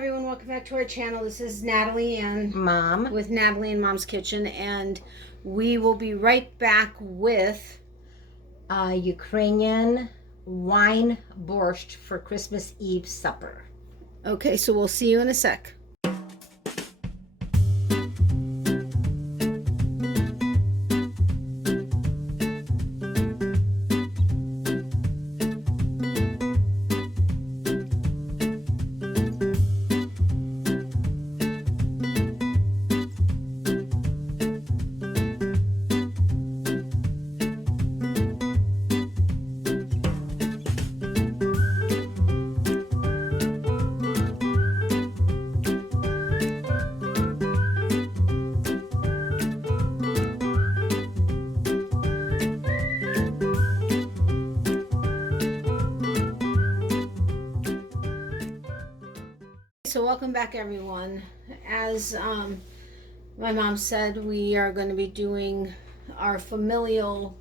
everyone, welcome back to our channel. This is Natalie and Mom with Natalie and Mom's Kitchen, and we will be right back with Ukrainian wine borscht for Christmas Eve supper. Okay, so we'll see you in a sec. So welcome back, everyone. As my mom said, we are going to be doing our familial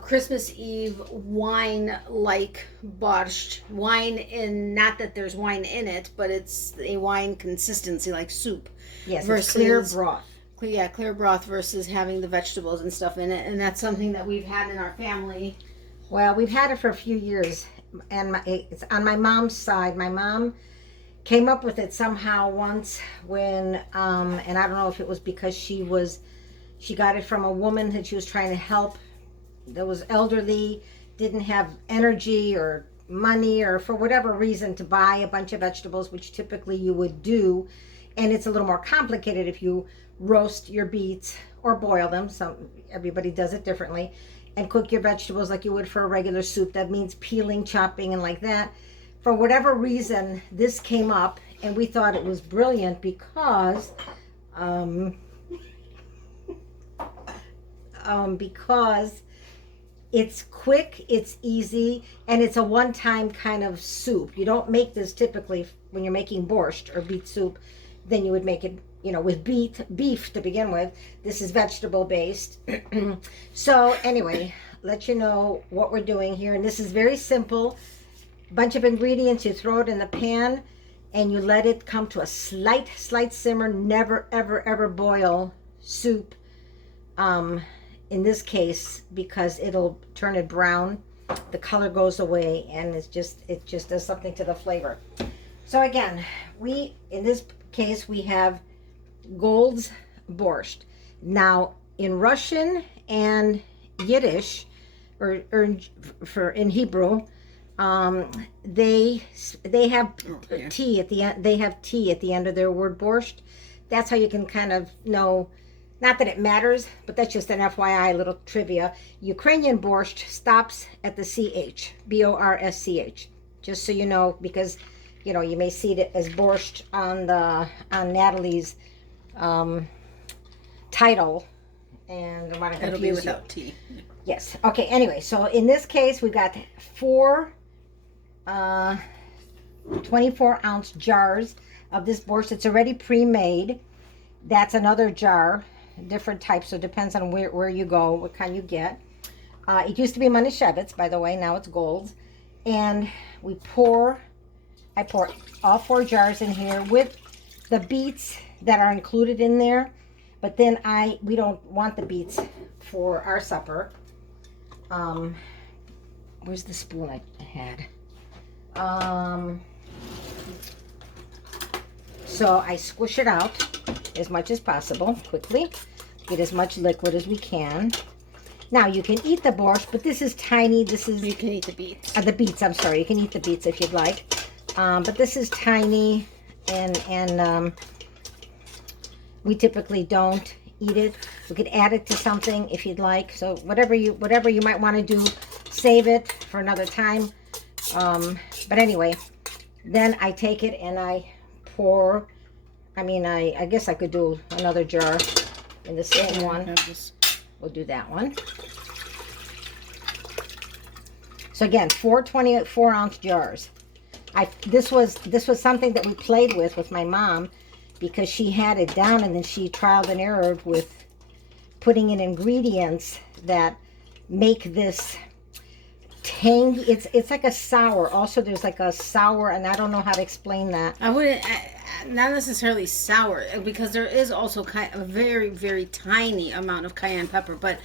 Christmas Eve wine-like borscht. Wine in, not that there's wine in it, but it's a wine consistency, like soup. Yes, versus it's clear broth. Yeah, clear broth versus having the vegetables and stuff in it. And that's something that we've had in our family. Well, we've had it for a few years, and it's on my mom's side. My mom came up with it somehow once when, and I don't know if it was because she got it from a woman that she was trying to help that was elderly, didn't have energy or money or for whatever reason to buy a bunch of vegetables, which typically you would do. And it's a little more complicated if you roast your beets or boil them. Everybody does it differently. And cook your vegetables like you would for a regular soup. That means peeling, chopping, and like that. For whatever reason, this came up, and we thought it was brilliant because it's quick, it's easy, and it's a one-time kind of soup. You don't make this typically when you're making borscht or beet soup. Then you would make it, with beef to begin with. This is vegetable-based. So anyway, let you know what we're doing here, and this is very simple. Bunch of ingredients, you throw it in the pan and you let it come to a slight simmer. Never ever boil soup in this case, because it'll turn it brown, the color goes away, and it just does something to the flavor. So again, in this case we have Gold's borscht. Now in Russian and Yiddish, or in Hebrew, they have tea at the end. They have tea at the end of their word borscht. That's how you can kind of know. Not that it matters, but that's just an FYI little trivia. Ukrainian borscht stops at the CH, B-O-R-S-C-H. Just so you know, because you may see it as borscht on Natalie's title, and I want to confuse It'll be without tea. Yes. Okay. Anyway, so in this case, we've got 4 24-ounce jars of this borscht. It's already pre-made. That's another jar, different types, so it depends on where you go, what kind you get. It used to be Manischewitz, by the way. Now it's Gold's. And I pour all 4 jars in here with the beets that are included in there. But then we don't want the beets for our supper. Where's the spoon I had? So I squish it out as much as possible, quickly. Get as much liquid as we can. Now you can eat the borscht, but this is tiny. You can eat the beets. The beets, I'm sorry. You can eat the beets if you'd like. But this is tiny, and we typically don't eat it. We could add it to something if you'd like. So whatever you might want to do, save it for another time. But anyway, then I take it and I pour. I guess I could do another jar in the same one. We'll do that one. So again, 4 24-ounce jars. This was something that we played with my mom, because she had it down, and then she trialed and errored with putting in ingredients that make this tangy. It's like a sour. Also, there's like a sour, and I don't know how to explain that. I wouldn't, not necessarily sour, because there is also a very, very tiny amount of cayenne pepper, but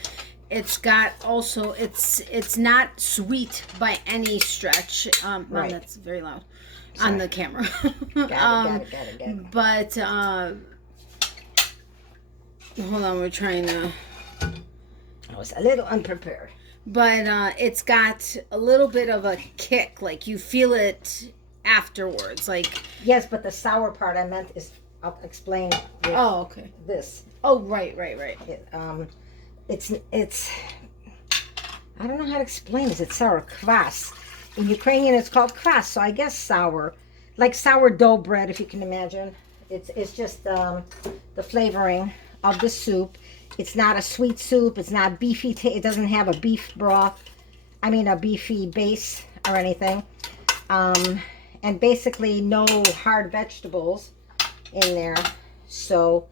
it's got also, it's not sweet by any stretch. Well, Right. that's very loud Sorry. on the camera. Got it. But, hold on, we're trying to... I was a little unprepared. But it's got a little bit of a kick, like you feel it afterwards, like... Yes, but the sour part I meant is, I'll explain with Oh, okay. this. Oh, right. It's I don't know how to explain this. It's sour. Kvass. In Ukrainian, it's called kvass, so I guess sour. Like sourdough bread, if you can imagine. It's just the flavoring of the soup. It's not a sweet soup. It's not beefy. It doesn't have a beef broth. I mean, a beefy base or anything. And basically no hard vegetables in there. So,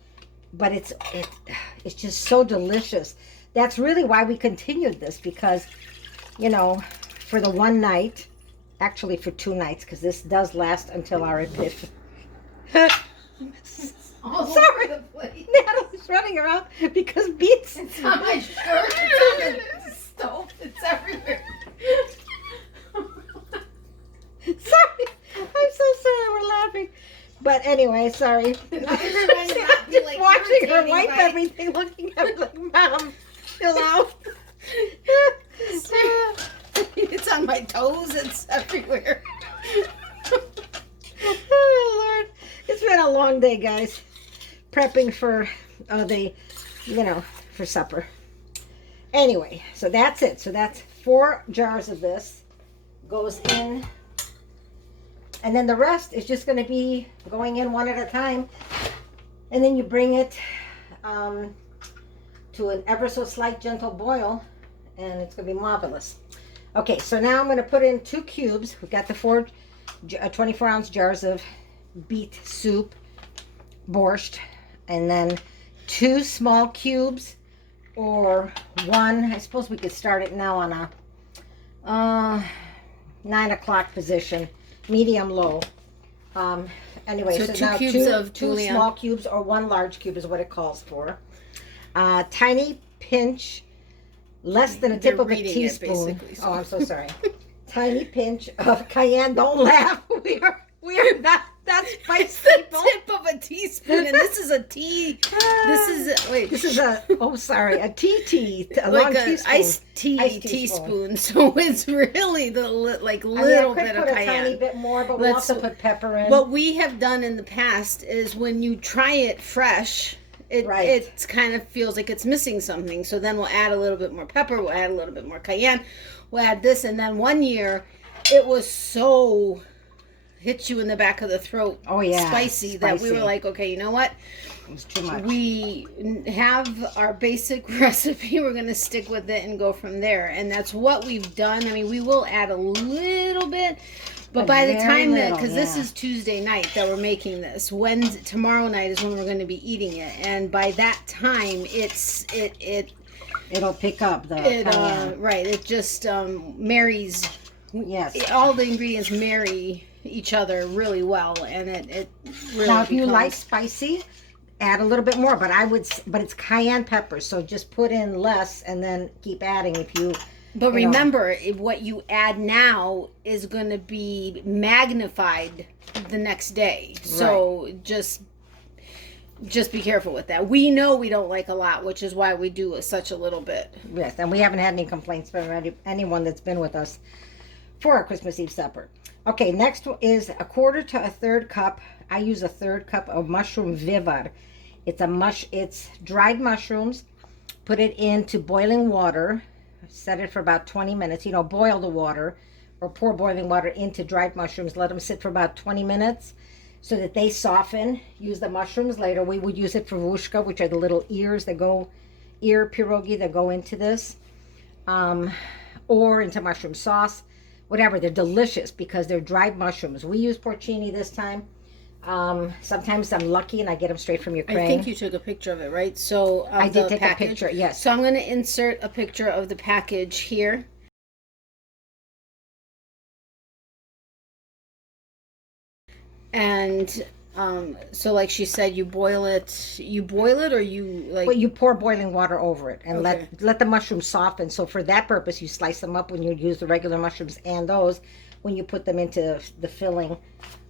but it's just so delicious. That's really why we continued this, because, you know, for the one night, actually for 2 nights, because this does last until our epiphany. All Sorry. over the place. Natalie's running around because beets. It's on my shirt. It's on the stove. It's everywhere. Sorry, I'm so sorry. We're laughing, but anyway, sorry. I'm trying to not be, Just like, watching her irritating wipe by- everything, looking at me like, Mom, chill out. It's on my toes. It's everywhere. Oh Lord, it's been a long day, guys. Prepping for for supper. Anyway, so that's it. So that's 4 jars of this goes in, and then the rest is just going to be going in one at a time, and then you bring it to an ever so slight gentle boil, and it's going to be marvelous. Okay, so now I'm going to put in 2 cubes. We've got the 4 24-ounce jars of beet soup, borscht, and then 2 small cubes, or 1. I suppose we could start it now on a 9 o'clock position, medium low. Anyway, So so 2 now cubes of 2 julienne. small cubes, or 1 large cube is what it calls for. Tiny pinch, less than a tip They're of a reading it, teaspoon. basically, so. Oh, I'm so sorry. Tiny pinch of cayenne. Don't laugh. We are not that spicy. It's the people. tip of a teaspoon, and this is a tea. This is This is a a TT, a like long an teaspoon. iced tea Iced teaspoon. So it's really the little I bit could of put a tiny cayenne. bit more, but we Let's- also put pepper in. What we have done in the past is when you try it fresh, Right. it kind of feels like it's missing something. So then we'll add a little bit more pepper. We'll add a little bit more cayenne. We'll add this, and then one year it was so hit you in the back of the throat. Oh, yeah, spicy that we were spicy. like, okay, you know what? It was too much. We have our basic recipe. We're going to stick with it and go from there. And that's what we've done. I mean, we will add a little bit, but by the very time that, little, because this yeah. is Tuesday night that we're making this, tomorrow night is when we're going to be eating it. And by that time, It'll pick up the cayenne. right. It just marries. Yes. All the ingredients marry each other really well, and it really Now, if you becomes- like spicy, add a little bit more. But it's cayenne pepper, so just put in less and then keep adding if you. But you know. remember, what you add now is going to be magnified the next day. So just be careful with that. We know we don't like a lot, which is why we do such a little bit. Yes, and we haven't had any complaints from anyone that's been with us for our Christmas Eve supper. Okay, next is 1/4 to 1/3 cup. I use 1/3 cup of mushroom vivar. It's dried mushrooms. Put it into boiling water. Set it for about 20 minutes. Boil the water, or pour boiling water into dried mushrooms. Let them sit for about 20 minutes so that they soften. Use the mushrooms later. We would use it for vushka, which are the little ear pierogi that go into this, or into mushroom sauce. Whatever, they're delicious because they're dried mushrooms. We use porcini this time. Sometimes I'm lucky and I get them straight from Ukraine. I think you took a picture of it, right? So I did take package. a picture, yes. So I'm going to insert a picture of the package here. And so like she said, you boil it or you like. Well, you pour boiling water over it and Okay. let the mushrooms soften. So for that purpose, you slice them up when you use the regular mushrooms and those when you put them into the filling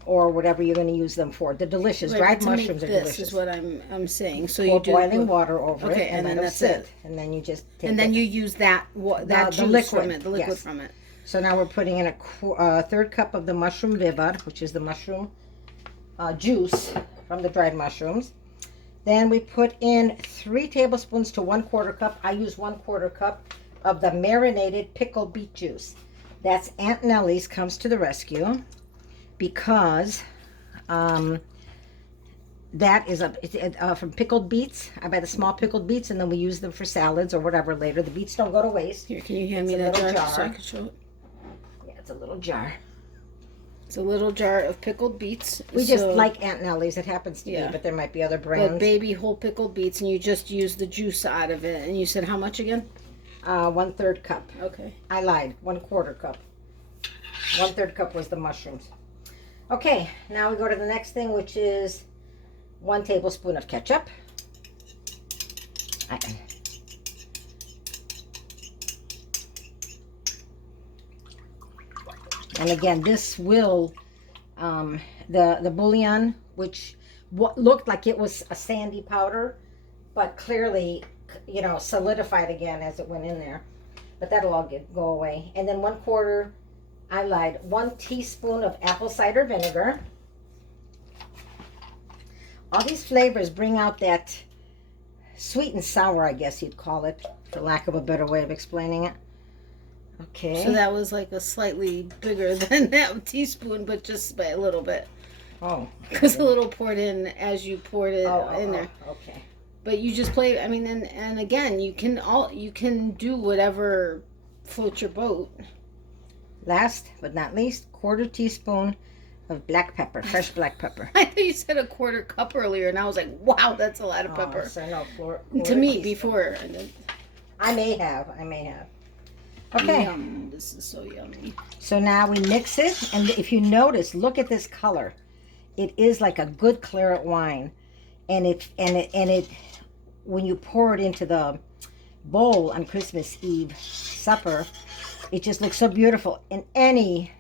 or whatever you're going to use them for. They're delicious. Right, Dried to make mushrooms are this delicious. is what I'm saying. So Pour you do boiling water over Okay, it and then let that's sit. it. And then you just take And then it. you use that The juice liquid, from it, the liquid yes. from it. So now we're putting in a third cup of the mushroom vivad, which is the mushroom juice from the dried mushrooms. Then we put in 3 tablespoons to 1/4 cup. I use 1/4 cup of the marinated pickled beet juice. That's Aunt Nellie's comes to the rescue because that is from pickled beets. I buy the small pickled beets and then we use them for salads or whatever later. The beets don't go to waste. Here, can you hand It's me a that little jar so I jar. can show it? Yeah, it's a little jar. It's a little jar of pickled beets. We just like Aunt Nellie's. It happens to be, Yeah. but there might be other But brands. baby whole pickled beets, and you just use the juice out of it. And you said how much again? 1/3 cup. Okay. I lied. 1/4 cup. 1/3 cup was the mushrooms. Okay, now we go to the next thing, which is 1 tablespoon of ketchup. And again, this will the bouillon, which looked like it was a sandy powder, but clearly, solidified again as it went in there. But that'll all go away. And then 1/4, I lied, 1 teaspoon of apple cider vinegar. All these flavors bring out that sweet and sour, I guess you'd call it, for lack of a better way of explaining it. Okay. So that was like a slightly bigger than that teaspoon, but just by a little bit. Oh. Because a little poured in as you poured it in there. Okay. But you just play. I mean, and again, you can do whatever floats your boat. Last but not least, 1/4 teaspoon of black pepper, fresh black pepper. I thought you said 1/4 cup earlier, and I was like, wow, that's a lot of pepper. So no, To me, teaspoon. before. I may have. Okay. Yum, this is so yummy. So now we mix it, and if you notice, look at this color. It is like a good claret wine, and it when you pour it into the bowl on Christmas Eve supper, it just looks so beautiful. In any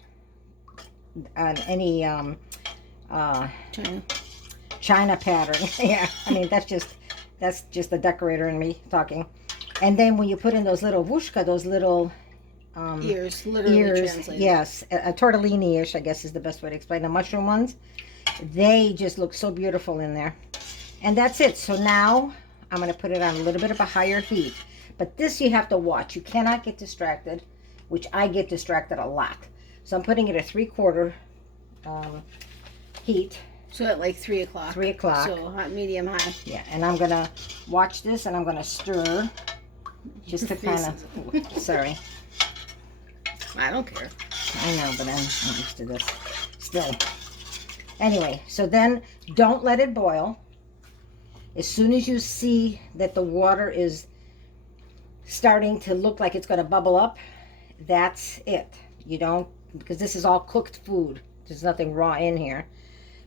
China pattern. Yeah, I mean that's just the decorator in me talking. And then when you put in those little vushka, those little ears, literally translated. Yes, a tortellini-ish, I guess is the best way to explain the mushroom ones. They just look so beautiful in there. And that's it. So now I'm going to put it on a little bit of a higher heat. But this you have to watch. You cannot get distracted, which I get distracted a lot. So I'm putting it at 3/4 heat. So at like 3 o'clock. 3 o'clock. So hot, medium, high. Yeah, and I'm going to watch this and I'm going to stir just to kind of, sorry. I don't care. I know, but I'm used to this still. Anyway, so then don't let it boil. As soon as you see that the water is starting to look like it's going to bubble up, that's it. You don't, because this is all cooked food. There's nothing raw in here.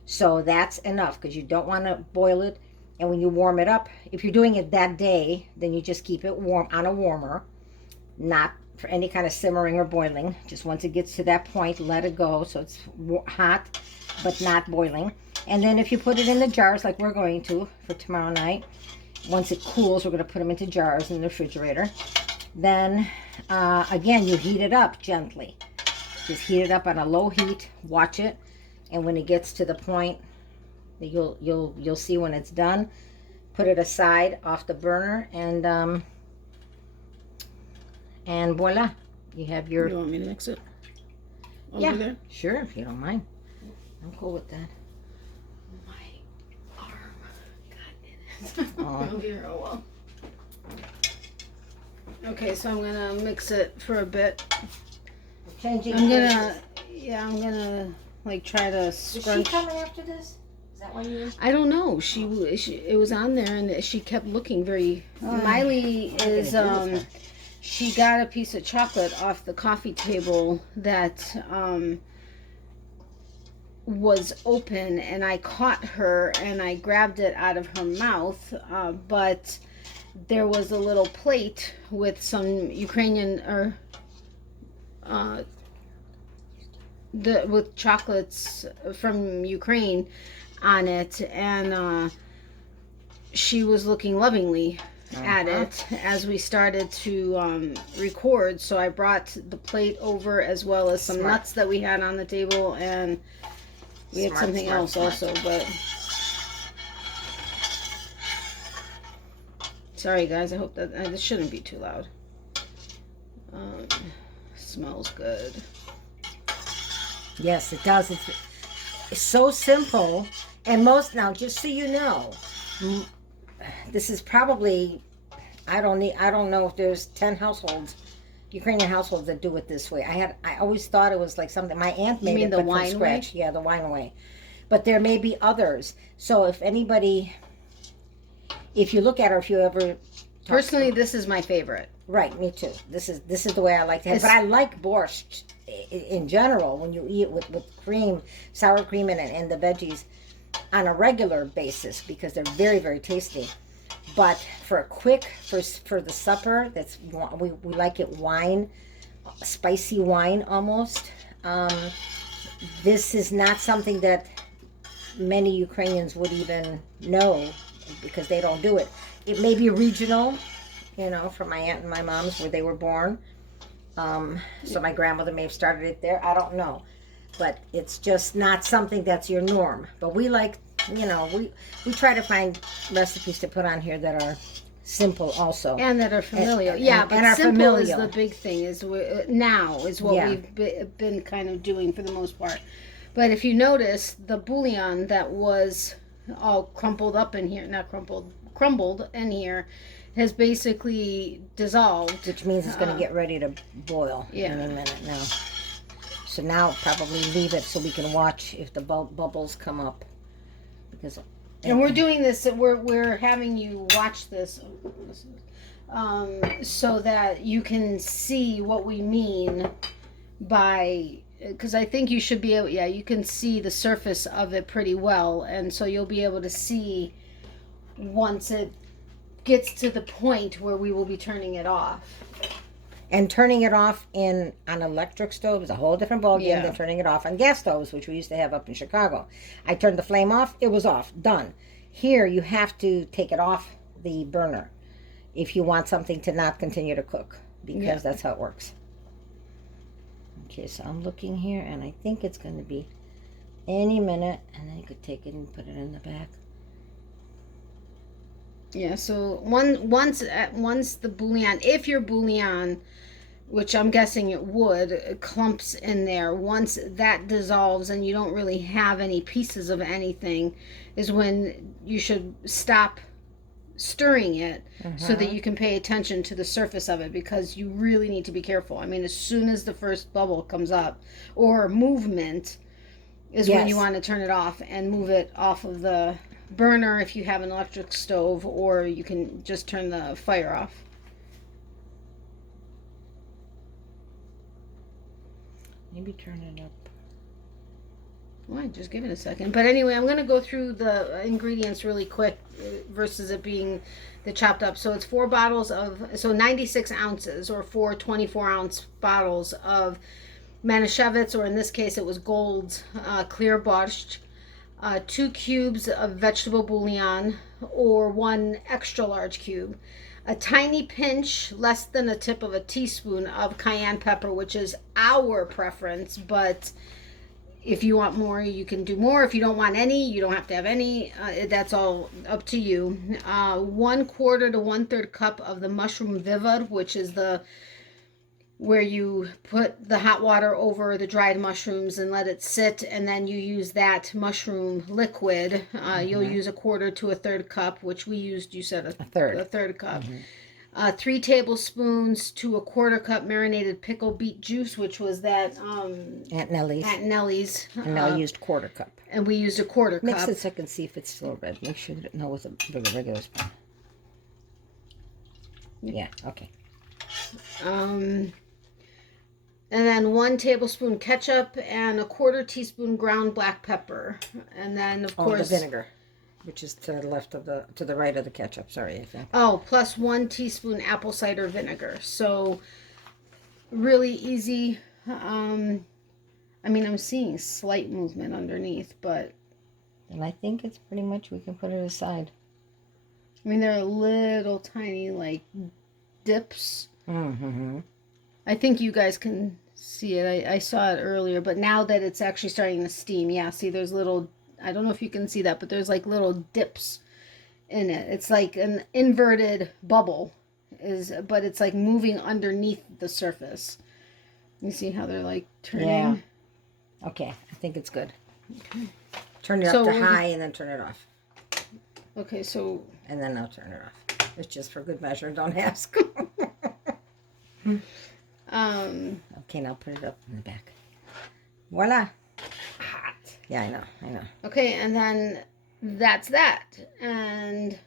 So that's enough, because you don't want to boil it. And when you warm it up, if you're doing it that day, then you just keep it warm on a warmer, not for any kind of simmering or boiling. Just once it gets to that point, let it go so it's hot but not boiling. And then if you put it in the jars like we're going to for tomorrow night, once it cools, we're going to put them into jars in the refrigerator. Then again, you heat it up gently. Just heat it up on a low heat, watch it, and when it gets to the point that you'll see when it's done, put it aside off the burner, and voila, you have your. You want me to mix it? Yeah, Over there? sure, if you don't mind. I'm cool with that. My arm got in it. Aw. Over here, oh well. Okay, so I'm gonna mix it for a bit. Changing. I'm gonna like try to Is she scrunch. coming after this? Is that what you? I don't know. She it was on there and she kept looking very. Miley is she got a piece of chocolate off the coffee table that was open, and I caught her and I grabbed it out of her mouth, but there was a little plate with some Ukrainian with chocolates from Ukraine on it, and she was looking lovingly at it as we started to record. So I brought the plate over, as well as some nuts that we had on the table, and we had something else also, but sorry guys, I hope that this shouldn't be too loud. Smells good. Yes, it does. It's so simple. And most, now just so you know, this is probably, I don't know if there's 10 households, Ukrainian households, that do it this way. I always thought it was like something my aunt made. You mean the wine from scratch? Yeah, the wine way. But there may be others. So if anybody, if you look at her, if you ever personally, this is my favorite. Right, me too. This is the way I like to have it. But I like borscht in general when you eat it with cream, sour cream, and the veggies on a regular basis, because they're very, very tasty. But for a quick, for the supper, we like it wine, spicy wine almost. This is not something that many Ukrainians would even know, because they don't do it. It may be regional, from my aunt and my mom's, where they were born. So my grandmother may have started it there. I don't know. But it's just not something that's your norm. But we like, we try to find recipes to put on here that are simple also. And that are familiar. But simple is the big thing, is now is what we've been kind of doing for the most part. But if you notice, the bouillon that was all crumpled in here, has basically dissolved. Which means it's going to get ready to boil in a minute now. So now probably leave it so we can watch if the bubbles come up. And we're doing this, we're having you watch this so that you can see what we mean by, because I think you should be able, you can see the surface of it pretty well, and so you'll be able to see once it gets to the point where we will be turning it off. And turning it off on electric stove is a whole different ballgame than turning it off on gas stoves, which we used to have up in Chicago. I turned the flame off, it was off, done. Here you have to take it off the burner if you want something to not continue to cook, because that's how it works. Okay, so I'm looking here, and I think it's going to be any minute, and then you could take it and put it in the back. Yeah, so once the bouillon, if your bouillon, which I'm guessing it would, clumps in there, once that dissolves and you don't really have any pieces of anything, is when you should stop stirring it, so that you can pay attention to the surface of it, because you really need to be careful. I mean, as soon as the first bubble comes up, or movement, is when you want to turn it off and move it off of the burner if you have an electric stove, or you can just turn the fire off. Maybe turn it up. Well, just give it a second. But anyway, I'm going to go through the ingredients really quick versus it being the chopped up. So it's 4 bottles of, 96 ounces, or 4 24-ounce bottles of Manischewitz, or in this case it was Gold's clear Borschch. 2 cubes of vegetable bouillon, or 1 extra large cube. A tiny pinch, less than a tip of a teaspoon, of cayenne pepper, which is our preference, but if you want more, you can do more. If you don't want any, you don't have to have any. That's all up to you. 1/4 to 1/3 cup of the mushroom vivar, which is where you put the hot water over the dried mushrooms and let it sit, and then you use that mushroom liquid. You'll use 1/4 to 1/3 cup, which we used, you said a third cup. 3 tablespoons to 1/4 cup marinated pickle beet juice, which was that Aunt Nellie's. And Mel used 1/4 cup. And we used 1/4 cup. Mix it so I can see if it's still red. Make sure that it with a regular spoon. Yeah, okay. And then 1 tablespoon ketchup and a 1/4 teaspoon ground black pepper. And then, of course, the vinegar, which is to the left of to the right of the ketchup. Sorry, I think. Oh, plus 1 teaspoon apple cider vinegar. So really easy. I mean, I'm seeing slight movement underneath, but... And I think it's pretty much, we can put it aside. I mean, they're little tiny, like, dips. Mm-hmm. I think you guys can see it. I saw it earlier, but now that it's actually starting to steam, yeah, see, there's little... I don't know if you can see that, but there's, like, little dips in it. It's like an inverted bubble, but it's, like, moving underneath the surface. You see how they're, like, turning? Yeah. Okay, I think it's good. Okay. Turn it up to high and then turn it off. Okay, so... And then I'll turn it off. It's just for good measure, don't ask. Okay, now put it up in the back. Voila. Hot. Yeah, I know. Okay, and then that's that. And...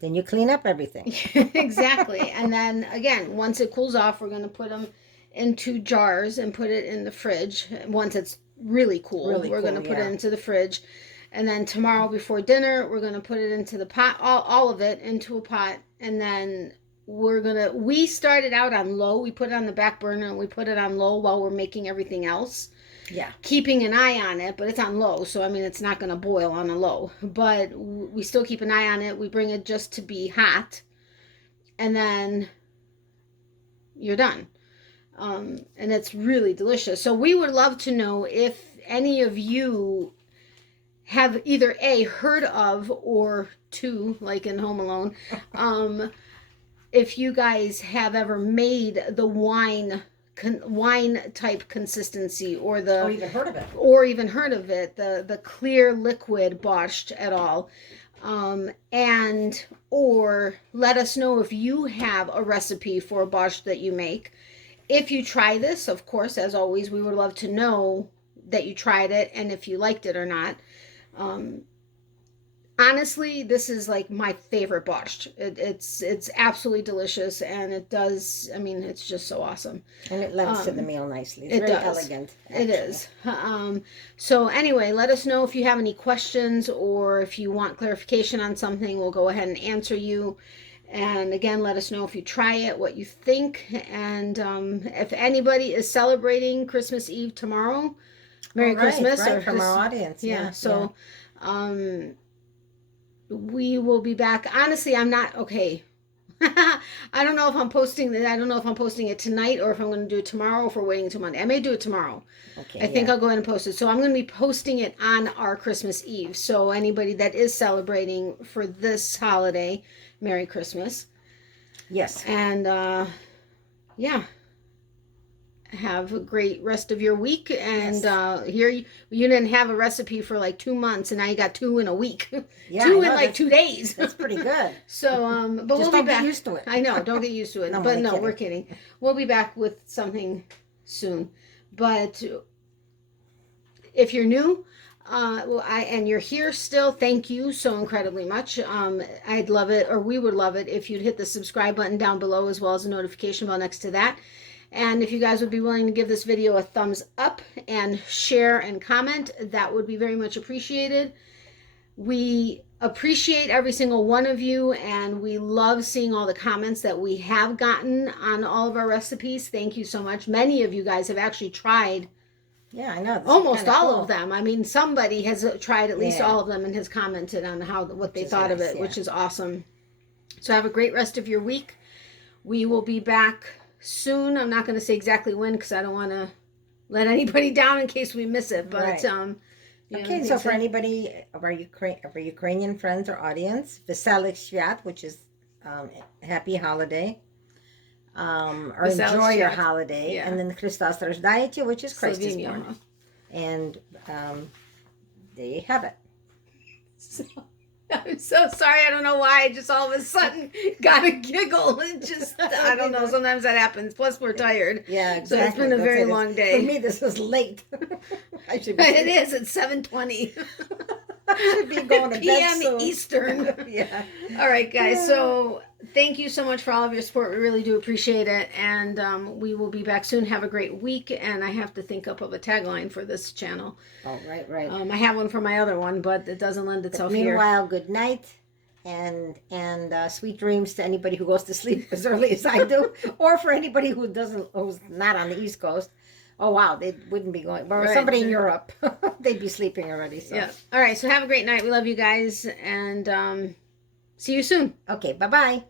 Then you clean up everything. Exactly. And then, again, once it cools off, we're going to put them into jars and put it in the fridge. Once it's really cool, we're going to put it into the fridge. And then tomorrow before dinner, we're going to put it into the pot, all of it into a pot. And then we started out on low. We put it on the back burner and we put it on low while we're making everything else. Yeah. Keeping an eye on it, but it's on low. So, I mean, it's not going to boil on a low. But we still keep an eye on it. We bring it just to be hot. And then you're done. And it's really delicious. So we would love to know if any of you have either A, heard of, or 2, like in Home Alone, if you guys have ever made the wine type consistency or even heard of it, the clear liquid borscht at all. And or let us know if you have a recipe for a borscht that you make. If you try this, of course, as always, we would love to know that you tried it and if you liked it or not. Honestly, this is like my favorite borscht. It's absolutely delicious, and it does. I mean, it's just so awesome. And it lends to the meal nicely. It's very elegant. Actually. It is. So anyway, let us know if you have any questions or if you want clarification on something. We'll go ahead and answer you. And again, let us know if you try it, what you think. And if anybody is celebrating Christmas Eve tomorrow, Merry Christmas. Right, from our audience. Yeah, so we will be back. Honestly, I'm not, okay. I don't know if I'm posting it. I don't know if I'm posting it tonight or if I'm going to do it tomorrow or if we're waiting until Monday. I may do it tomorrow. Okay, I think I'll go ahead and post it. So I'm going to be posting it on our Christmas Eve. So anybody that is celebrating for this holiday, Merry Christmas. Yes. And yeah. Have a great rest of your week. And here you didn't have a recipe for like 2 months, and now you got 2 in a week. Yeah, 2 in like 2 days. That's pretty good. So, but just we'll be back. Get used to it. I know, don't get used to it. No, but no, we're kidding. We'll be back with something soon. But if you're new, and you're here still, thank you so incredibly much. I'd love it, or we would love it, if you'd hit the subscribe button down below as well as the notification bell next to that. And if you guys would be willing to give this video a thumbs up and share and comment, that would be very much appreciated. We appreciate every single one of you, and we love seeing all the comments that we have gotten on all of our recipes. Thank you so much. Many of you guys have actually tried. Yeah, I know. Almost all of them. I mean, somebody has tried at least all of them and has commented on what they thought of it, which is awesome. So have a great rest of your week. We will be back soon. I'm not going to say exactly when because I don't want to let anybody down in case we miss it. But okay, so for anybody of our Ukrainian friends or audience, Veselych Świat, which is happy holiday, or enjoy your holiday, and then Christos Rождається, which is Christ is born, and there you have it. So, I'm so sorry. I don't know why. I just all of a sudden got a giggle. It just, I don't know. Sometimes that happens. Plus, we're tired. Yeah, exactly. So it's been a very long day. For me, this was late. I should be. It is. It's 7:20. I should be going to bed PM soon. Eastern. Yeah. All right, guys. So thank you so much for all of your support. We really do appreciate it. And we will be back soon. Have a great week. And I have to think up of a tagline for this channel. Oh, right. I have one for my other one, but it doesn't lend itself here. Meanwhile, good night. And sweet dreams to anybody who goes to sleep as early as I do, or for anybody who's not on the East Coast. Oh wow, they wouldn't be going. Or somebody in Europe, they'd be sleeping already. So. Yeah. All right. So have a great night. We love you guys, and see you soon. Okay. Bye bye.